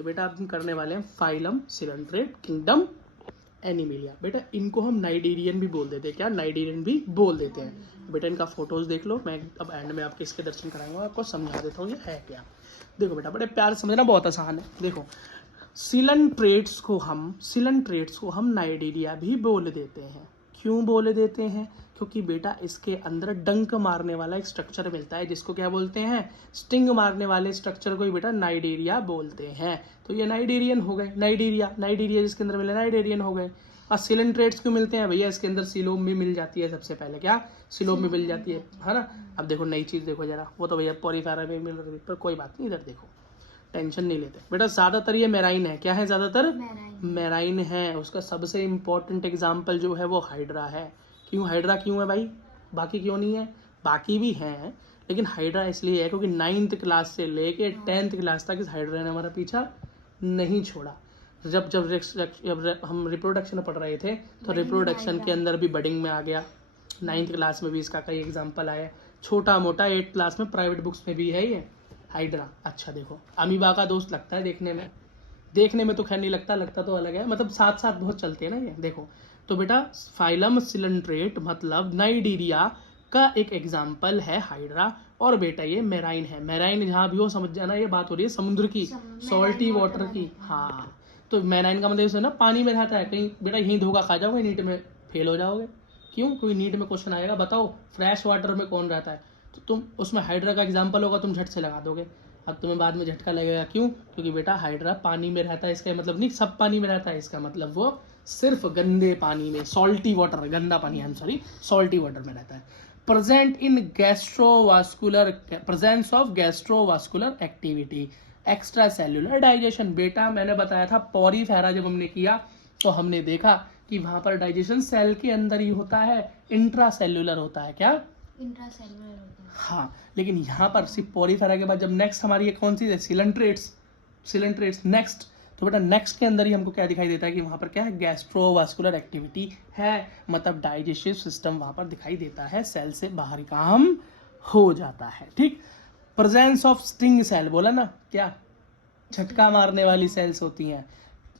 तो बेटा अब हम करने वाले हैं फाइलम, सिलेंट्रेट, किंगडम, एनिमिलिया। बेटा इनको हम नाइडीरियन भी बोल देते हैं, क्या नाइडीरियन भी बोल देते हैं। बेटा इनका फोटोज देख लो, मैं अब एंड में आपके इसके दर्शन कराऊंगा, आपको समझा देता हूँ ये है क्या। देखो बेटा बड़े प्यार से समझना, बहुत आसान है। देखो सिलेंट्रेट्स को हम नाइडीरिया भी बोल देते हैं। क्यों बोले देते हैं? क्योंकि बेटा इसके अंदर डंक मारने वाला एक स्ट्रक्चर मिलता है, जिसको क्या बोलते हैं? स्टिंग मारने वाले स्ट्रक्चर को ही बेटा नाइडीरिया बोलते हैं। तो ये नाइडीरियन हो गए, नाइडीरिया जिसके अंदर मिले नाइडीरियन हो गए। और सिलेंट्रेट्स क्यों मिलते हैं भैया? इसके अंदर सिलोम भी मिल जाती है, सबसे पहले क्या सिलोम भी मिल जाती है ना। अब देखो नई चीज़ देखो जरा, वो तो भैया पॉलीफेरा में मिल रही है, पर कोई बात नहीं, इधर देखो, टेंशन नहीं लेते बेटा। ज़्यादातर ये मेराइन है, क्या है? ज़्यादातर मेराइन है। उसका सबसे इम्पोर्टेंट एग्जाम्पल जो है वो हाइड्रा है। क्यों हाइड्रा क्यों है भाई? बाकी क्यों नहीं है? बाकी भी हैं, लेकिन हाइड्रा इसलिए है क्योंकि 9th क्लास से लेके 10th क्लास तक इस हाइड्रा ने हमारा पीछा नहीं छोड़ा। जब हम रिप्रोडक्शन पढ़ रहे थे तो रिप्रोडक्शन के अंदर भी बडिंग में आ गया, 9th क्लास में भी इसका कई एग्जाम्पल आया, छोटा मोटा 8th क्लास में प्राइवेट बुक्स में भी है ये हाइड्रा। अच्छा देखो अमीबा का दोस्त लगता है देखने में तो खैर नहीं लगता तो अलग है, मतलब साथ साथ बहुत चलते हैं ना ये। देखो तो बेटा फाइलम सिलेंट्रेट मतलब नाइडीरिया का एक एग्जाम्पल है हाइड्रा। और बेटा ये मेराइन है। मेराइन जहाँ भी हो समझ जाना, ये बात हो रही है समुद्र की, सॉल्टी वाटर की। हाँ तो मेराइन का मतलब ना पानी में रहता है। कहीं बेटा यहीं धोखा खा जाओगे, नीट में फेल हो जाओगे। क्यों? कोई नीट में क्वेश्चन आएगा, बताओ फ्रेश वाटर में कौन रहता है, तो तुम उसमें हाइड्रा का एग्जाम्पल होगा, तुम झट से लगा दोगे। अब तुम्हें बाद में झटका लगेगा, क्यों? क्योंकि बेटा हाइड्रा पानी में रहता है, इसका मतलब नहीं सब पानी में रहता है, इसका मतलब वो सिर्फ गंदे पानी में, सॉल्टी वाटर, गंदा पानी, सॉल्टी वाटर में रहता है। Present in presence of gastrovascular activity, extra cellular digestion. बेटा मैंने बताया था पॉरीफेरा जब हमने किया तो हमने देखा कि वहां पर डाइजेशन सेल के अंदर ही होता है, इंट्रा सेल्यूलर होता है। क्या? इंट्रासेल्युलर होता है। हाँ, लेकिन यहाँ पर सिर्फ पॉलीफेरा के बाद जब नेक्स्ट हमारी ये कौन सी है? Coelenterates next. तो बेटा नेक्स्ट के अंदर ही हमको क्या दिखाई देता है कि वहाँ पर क्या है? गैस्ट्रोवास्कुलर एक्टिविटी है, मतलब डाइजेस्टिव सिस्टम वहाँ पर दिखाई देता है, सेल से बाहर काम हो जाता है। ठीक, प्रेजेंस ऑफ स्टिंग सेल, बोला ना, क्या झटका मारने वाली सेल्स होती हैं।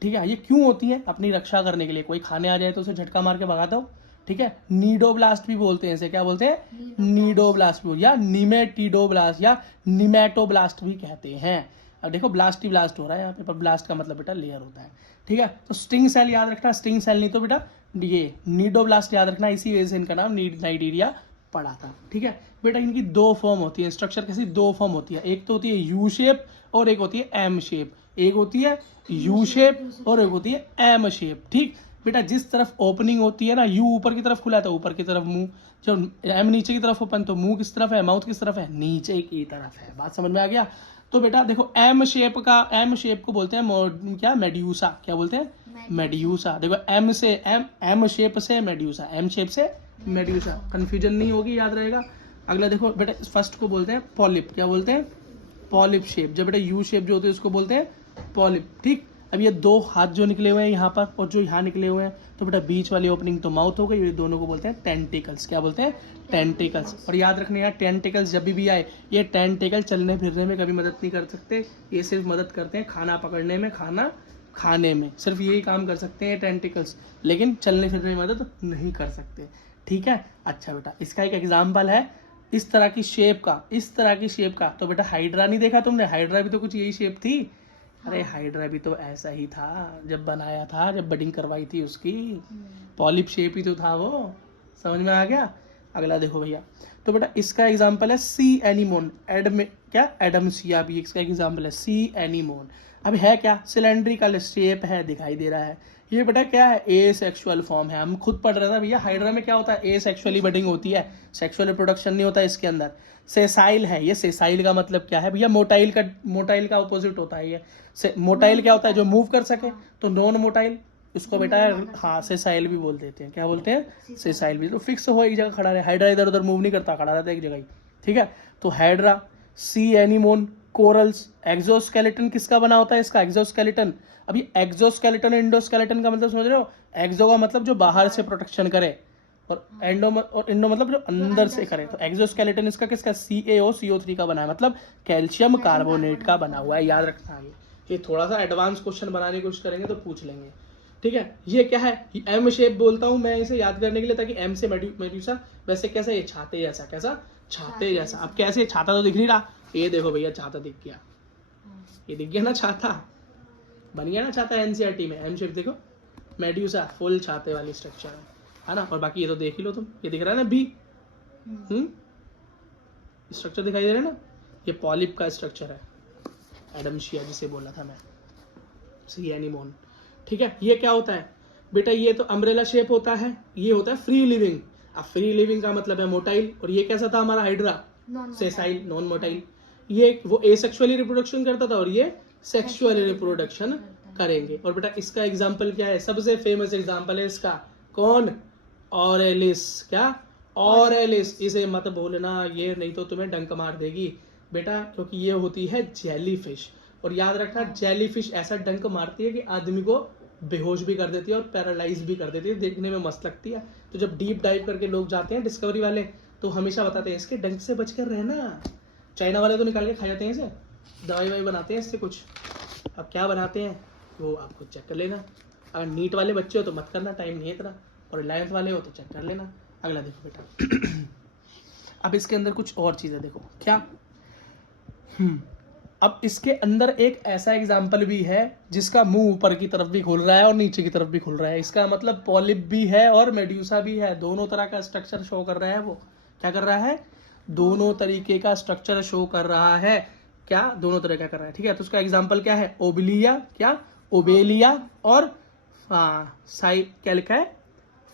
ठीक है, ये क्यों होती हैं? अपनी रक्षा करने के लिए। कोई खाने आ जाए तो उसे झटका मार के भगा दो। ठीक है, नीडोब्लास्ट भी बोलते हैं इसे, क्या बोलते हैं? नीडोब्लास्ट भी, या निमेटिडोब्लास्ट या निमेटोब्लास्ट भी कहते हैं। अब देखो ब्लास्ट ही ब्लास्ट हो रहा है यहाँ पे, पर ब्लास्ट का मतलब बेटा लेयर होता है। ठीक है, तो स्टिंग सेल याद रखना, स्टिंग सेल नहीं तो बेटा ये नीडोब्लास्ट याद रखना, इसी वजह से इनका नाम नाइडीरिया पड़ा था। ठीक है बेटा, इनकी दो फॉर्म होती है, स्ट्रक्चर कैसी? दो फॉर्म होती है, एक तो होती है यू शेप और एक होती है एम शेप। एक होती है यू शेप और एक होती है एम शेप। ठीक बेटा, जिस तरफ ओपनिंग होती है ना, यू ऊपर की तरफ खुला है तो ऊपर की तरफ मुंह, जब एम नीचे की तरफ ओपन तो मुंह किस तरफ है? माउथ किस तरफ है? नीचे की तरफ है। बात समझ में आ गया? तो बेटा देखो एम शेप को बोलते हैं क्या? मेड्यूसा। क्या बोलते हैं? मेड्यूसा। देखो एम शेप से मेड्यूसा, एम शेप से मेड्यूसा, कंफ्यूजन नहीं होगी, याद रहेगा। अगला देखो बेटा, फर्स्ट को बोलते हैं पॉलिप। क्या बोलते हैं? Polyp shape. जब बेटा यू शेप जो होती है उसको बोलते हैं पॉलिप। ठीक, अब ये दो हाथ जो निकले हुए हैं यहाँ पर और जो यहाँ निकले हुए हैं, तो बेटा बीच वाली ओपनिंग तो माउथ हो गई, ये दोनों को बोलते हैं टेंटिकल्स। क्या बोलते हैं? टेंटिकल्स। और याद रखने यार, टेंटिकल्स जब भी आए, ये टेंटिकल चलने फिरने में कभी मदद नहीं कर सकते, ये सिर्फ मदद करते हैं खाना पकड़ने में, खाना खाने में, सिर्फ यही काम कर सकते हैं टेंटिकल्स, लेकिन चलने फिरने में मदद नहीं कर सकते। ठीक है, अच्छा बेटा इसका एक एग्जाम्पल है इस तरह की शेप का, तो बेटा हाइड्रा नहीं देखा तुमने? हाइड्रा भी तो कुछ यही शेप थी। अरे हाइड्रा भी तो ऐसा ही था जब बनाया था, जब बडिंग करवाई थी उसकी, पॉलिप शेप ही तो था वो। समझ में आ गया? अगला देखो भैया, तो बेटा इसका एग्जांपल है सी एनीमोन। एडमसिया भी इसका एग्जांपल है, सी एनीमोन। अब है क्या? सिलेंड्रिकल शेप है, दिखाई दे रहा है। ये बेटा क्या है? ए सेक्सुअल फॉर्म है। हम खुद पढ़ रहे थे भैया, हाइड्रा में क्या होता है? ए सेक्सुअली बडिंग होती है, सेक्सुअल रिप्रोडक्शन नहीं होता इसके अंदर। सेसाइल है ये। सेसाइल का मतलब क्या है भैया? मोटाइल का अपोजिट होता है ये। मोटाइल क्या होता है? जो मूव कर सके। तो नॉन मोटाइल, उसको बेटा हाँ सेसाइल भी बोल देते हैं। क्या बोलते हैं? सेसाइल भी। तो फिक्स हो एक जगह खड़ा रहे, हाइड्रा इधर उधर मूव नहीं करता, खड़ा रहता है एक जगह ही। ठीक है, तो हाइड्रा, सी एनीमोन, कोरल्स। एक्सोस्केलेटन किसका बना होता है इसका? एक्सोस्केलेटन। अभी एक्सोस्केलेटन इंडोस्केलेटन का मतलब समझ रहे हो? एक्सो का मतलब जो बाहर से प्रोटेक्शन करे, और इंडो मतलब जो अंदर से करे। तो एक्सोस्केलेटन इसका किसका? CaO CO3 का बना है, मतलब कैल्शियम कार्बोनेट का बना हुआ है, याद रखना है। ये थोड़ा सा एडवांस क्वेश्चन बनाने की कोशिश करेंगे तो पूछ लेंगे, ठीक है। ये क्या है, एम शेप बोलता हूँ मैं इसे याद करने के लिए, ताकि एम से मेड्यूसा, वैसे कैसा ये छाते जैसा, कैसा छाते जैसा। अब कैसे, छाता तो दिख नहीं रहा, ये देखो भैया छाता दिख गया, ये दिख गया ना छाता, बन गया ना छाता एनसीईआरटी में। एम शेप देखो, मेड्यूसा फुल छाते वाली स्ट्रक्चर है ना। और बाकी ये तो देख ही लो तुम, ये दिख रहा है ना बी, स्ट्रक्चर दिखाई दे रहा है ना, ये पॉलिप का स्ट्रक्चर है, एडमशिया जिसे बोला था मैं, सी एनीमोन, ठीक है। ये क्या होता है बेटा, ये तो अम्ब्रेला शेप होता है, ये होता है फ्री लिविंग। अब फ्री लिविंग का मतलब है मोटाइल, और ये कैसा था हमारा हाइड्रा, सेसाइल, नॉन मोटाइल। ये वो एसेक्सुअली रिप्रोडक्शन करता था और ये सेक्सुअली रिप्रोडक्शन करेंगे। और बेटा इसका एग्जाम्पल क्या है, सबसे फेमस एग्जाम्पल है इसका, कौन, ऑरेलिस। क्या, ऑरेलिस, इसे मत भूलना, ये नहीं तो तुम्हें डंक मार देगी बेटा, क्योंकि ये होती है जेली फिश। और याद रखना, जेली फिश ऐसा डंक मारती है कि आदमी को बेहोश भी कर देती है और पैरालाइज भी कर देती है, देखने में मस्त लगती है। तो जब डीप डाइव करके लोग जाते हैं डिस्कवरी वाले, तो हमेशा बताते हैं इसके डंक से बचकर रहना। चाइना वाले तो निकाल के खा जाते हैं इसे, दवाई वाई बनाते हैं इससे कुछ। अब क्या बनाते हैं वो आप खुद चेक कर लेना। अगर नीट वाले बच्चे हो तो मत करना, टाइम नहीं है इतना, और 11th वाले हो तो चेक कर लेना। अगला देखो बेटा, अब इसके अंदर कुछ और चीज़ें देखो क्या। अब इसके अंदर एक ऐसा एग्जाम्पल भी है जिसका मुंह ऊपर की तरफ भी खुल रहा है और नीचे की तरफ भी खुल रहा है। इसका मतलब पॉलिप भी है और मेड्यूसा भी है, दोनों तरह का स्ट्रक्चर शो कर रहा है। वो क्या कर रहा है, दोनों तरीके का स्ट्रक्चर शो कर रहा है। क्या, दोनों तरह का कर रहा है, ठीक है। तो उसका एग्जाम्पल क्या है, ओबलिया, क्या, ओबेलिया, और क्या लिखा है,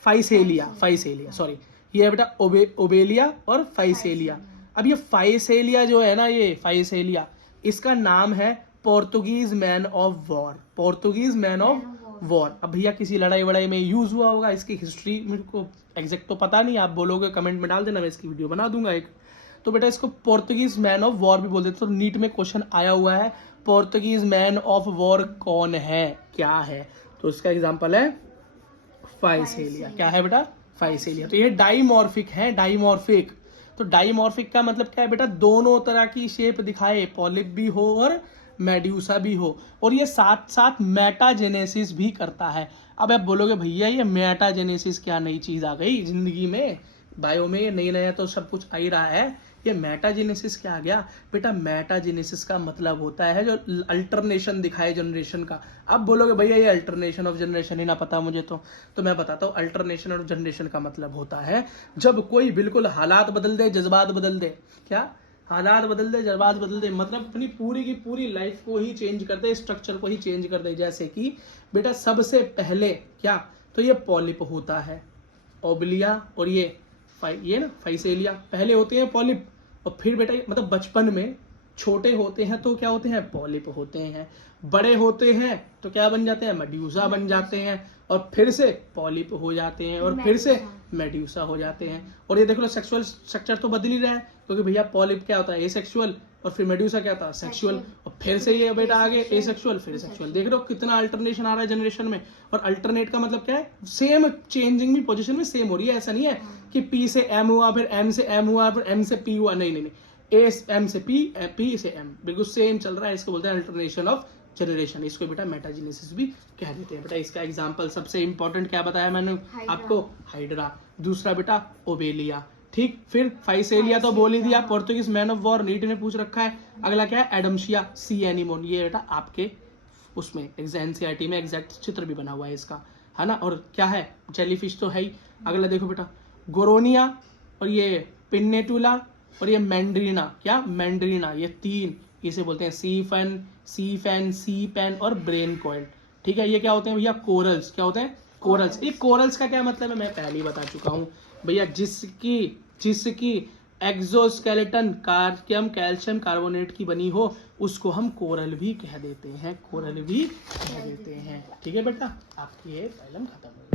फाइसेलिया, फाइसेलिया, सॉरी, ये है बेटा ओबेलिया और फाइसेलिया। अब ये फाइसेलिया जो है ना, ये फाइसेलिया, इसका नाम है Portuguese man of war, Portuguese man of war. अब भैया किसी लड़ाई वड़ाई में यूज हुआ होगा, इसकी हिस्ट्री मेरे को एग्जैक्ट तो पता नहीं, आप बोलोगे कमेंट में डाल देना, मैं इसकी वीडियो बना दूंगा एक। तो बेटा इसको पोर्तुगीज मैन ऑफ वॉर भी बोलते थे। तो नीट में क्वेश्चन आया हुआ है, पोर्तुगीज मैन ऑफ वॉर कौन है, क्या है, तो इसका एग्जाम्पल है फाइसेलिया। क्या है बेटा, फाइसेलिया। तो ये डाइमॉर्फिक है, डाइमॉर्फिक। तो डाइमॉर्फिक का मतलब क्या है बेटा, दोनों तरह की शेप दिखाए, पॉलिप भी हो और मेड्यूसा भी हो, और ये साथ साथ मेटाजेनेसिस भी करता है। अब आप बोलोगे भैया ये मेटाजेनेसिस क्या नई चीज आ गई जिंदगी में, बायो में नई नया तो सब कुछ आ ही रहा है, ये मेटाजेनेसिस क्या आ गया बेटा। मेटाजेनेसिस का मतलब होता है जो अल्टरनेशन दिखाए जनरेशन का। अब बोलोगे भैया ये अल्टरनेशन ऑफ जनरेशन ही ना पता मुझे, तो मैं बताता हूँ। अल्टरनेशन ऑफ जनरेशन का मतलब होता है जब कोई बिल्कुल हालात बदल दे, जज्बात बदल दे। क्या, हालात बदल दे, जज्बात बदल दे, मतलब अपनी पूरी की पूरी लाइफ को ही चेंज कर दे, स्ट्रक्चर को ही चेंज कर दे। जैसे कि बेटा सबसे पहले क्या, तो ये पॉलिप होता है, ओबलिया, और ये ना फाइसेलिया, पहले होते हैं पॉलिप, और फिर बेटा मतलब बचपन में छोटे होते हैं तो क्या होते हैं, पॉलिप होते हैं। बड़े होते हैं तो क्या बन जाते हैं, मेड्यूसा बन जाते हैं, और फिर से पॉलिप हो जाते हैं, और फिर से मेड्यूसा हो जाते हैं। और ये देख लो सेक्सुअल स्ट्रक्चर तो बदल ही रहा है, क्योंकि भैया पॉलिप क्या होता है, एसेक्सुअल, और फिर मेड्यूसा क्या होता है, सेक्सुअल, और फिर से ये बेटा आगे एसेक्सुअल, फिर सेक्सुअल। देख रहे हो कितना अल्टरनेशन आ रहा है जनरेशन में। और अल्टरनेट का मतलब क्या है, सेम चेंजिंग भी पोजीशन में सेम हो रही है। ऐसा नहीं है कि पी से एम हुआ, फिर एम से एम हुआ, फिर एम से पी हुआ, नहीं नहीं नहीं, एम से पी, पी से एम, बिल्कुल सेम चल रहा है। इसको बोलते हैं अल्टरनेशन ऑफ जनरेशन, इसको बेटा मेटाजेनेसिस भी कह देते हैं। बेटा इसका एग्जांपल सबसे इंपॉर्टेंट क्या बताया मैंने आपको, हाइड्रा। दूसरा बेटा ओबेलिया, ठीक। फिर फाइसेलिया तो बोल ही दिया, Portuguese man of war NEET ने पूछ रखा है। अगला क्या है, एडमशिया, सी एनीमोन, ये बेटा आपके उसमें एनसीईआरटी में एग्जैक्ट चित्र भी बना हुआ है इसका, है ना। और क्या है, जेलीफिश तो है ही। अगला देखो बेटा गोरोनिया, और ये पिन्नेटुला, और ये मैंड्रीना, क्या, मैंड्रीना, ये तीन, इसे बोलते हैं सी फैन, सी पेन और ब्रेन कॉइल, ठीक है। ये क्या होते हैं भैया, कोरल्स। क्या होते हैं, कोरल्स। ये कोरल्स का क्या मतलब है मैं पहले ही बता चुका हूँ भैया, जिसकी एक्सोस्केलेटन कैल्शियम कार्बोनेट की बनी हो, उसको हम कोरल भी कह देते हैं, कोरल भी कह देते हैं, ठीक है बेटा। आपकी ये प्रॉब्लम खत्म हो